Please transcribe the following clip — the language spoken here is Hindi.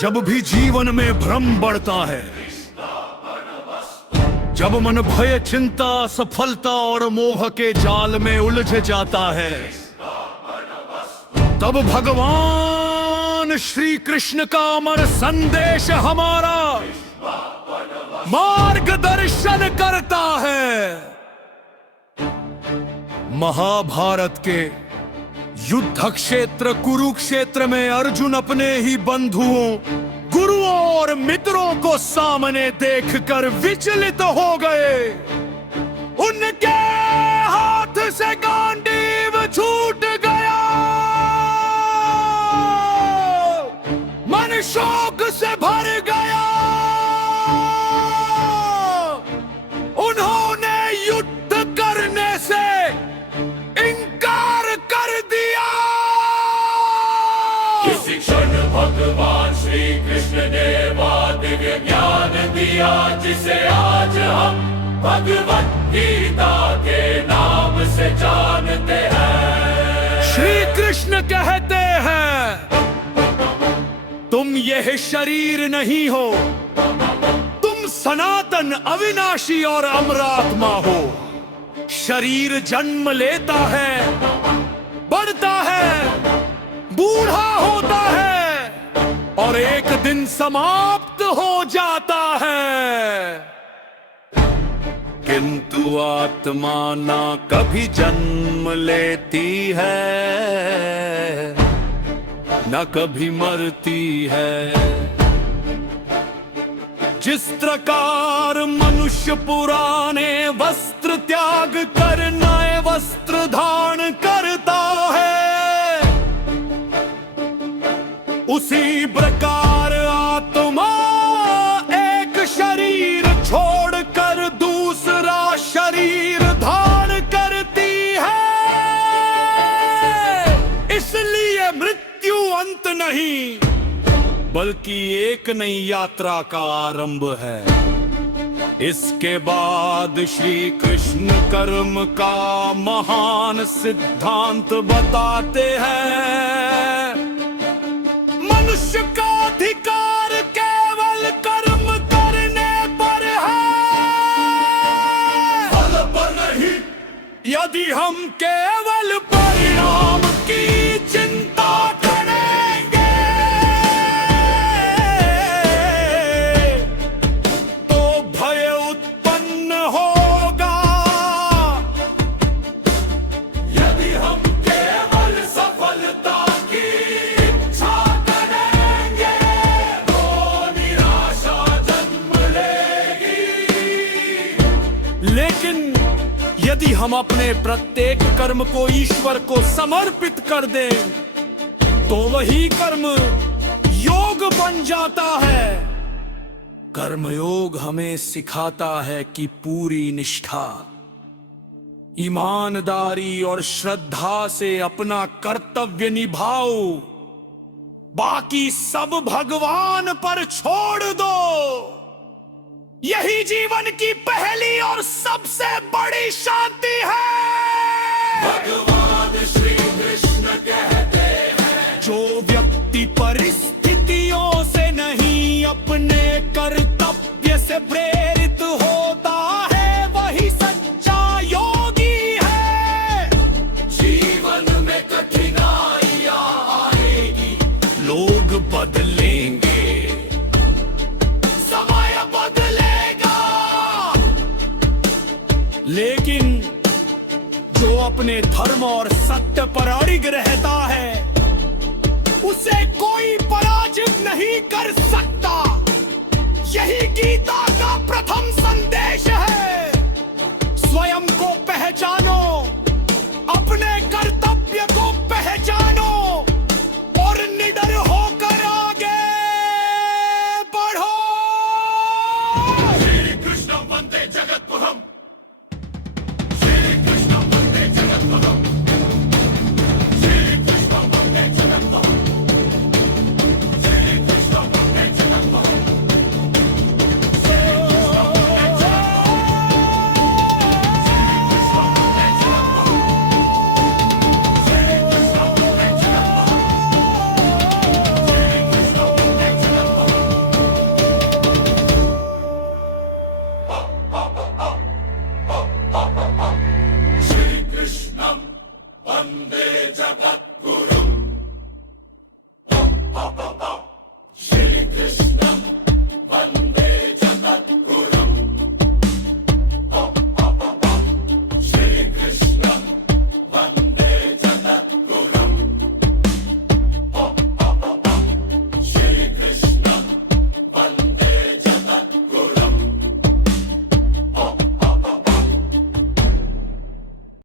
जब भी जीवन में भ्रम बढ़ता है, जब मन भय, चिंता, सफलता और मोह के जाल में उलझ जाता है, तब भगवान श्री कृष्ण का अमर संदेश हमारा मार्गदर्शन करता है। महाभारत के युद्ध क्षेत्र कुरुक्षेत्र में अर्जुन अपने ही बंधुओं, गुरुओं और मित्रों को सामने देखकर विचलित हो गए। उनके हाथ से गांडीव छूट गया, मन शोक से भर गया। उन्होंने युद्ध करने से इनकार कर दिया। किसी क्षण भगवान श्री कृष्ण ने दिव्य ज्ञान दिया, जिसे आज हम भगवत गीता के नाम से जानते हैं। श्री कृष्ण कहते हैं, तुम यह शरीर नहीं हो, तुम सनातन, अविनाशी और अमर आत्मा हो। शरीर जन्म लेता है, बढ़ता है, बूढ़ा होता है और एक दिन समाप्त हो जाता है, किंतु आत्मा ना कभी जन्म लेती है, न कभी मरती है। जिस प्रकार मनुष्य पुराने वस्त्र त्याग कर नए वस्त्र धारण करता है, उसी प्रकार आत्मा एक शरीर छोड़कर दूसरा शरीर धारण करती है। इसलिए मृत्यु अंत नहीं, बल्कि एक नई यात्रा का आरंभ है। इसके बाद श्री कृष्ण कर्म का महान सिद्धांत बताते हैं। मनुष्य का अधिकार केवल कर्म करने पर है, फल पर नहीं। यदि हम केवल परिणाम की चिंता करेंगे तो भय उत्पन्न होगा। यदि हम केवल सफलता की इच्छा करेंगे तो निराशा जन्म लेगी। लेकिन यदि हम अपने प्रत्येक कर्म को ईश्वर को समर्पित कर दें तो वही कर्म योग बन जाता है। कर्मयोग हमें सिखाता है कि पूरी निष्ठा, ईमानदारी और श्रद्धा से अपना कर्तव्य निभाओ, बाकी सब भगवान पर छोड़ दो। यही जीवन की पहली और सबसे बड़ी शांति है। भगवान श्री कृष्ण कहते हैं, जो व्यक्ति परिस्थितियों से नहीं अपने कर्तव्य से प्रेरित होता है, वही सच्चा योगी है। जीवन में कठिनाइयां आएगी, लोग बदलेंगे, समय बदलेगा, लेकिन जो अपने धर्म और सत्य पर अड़िग रहता है, उसे कोई पराजित नहीं कर सकता।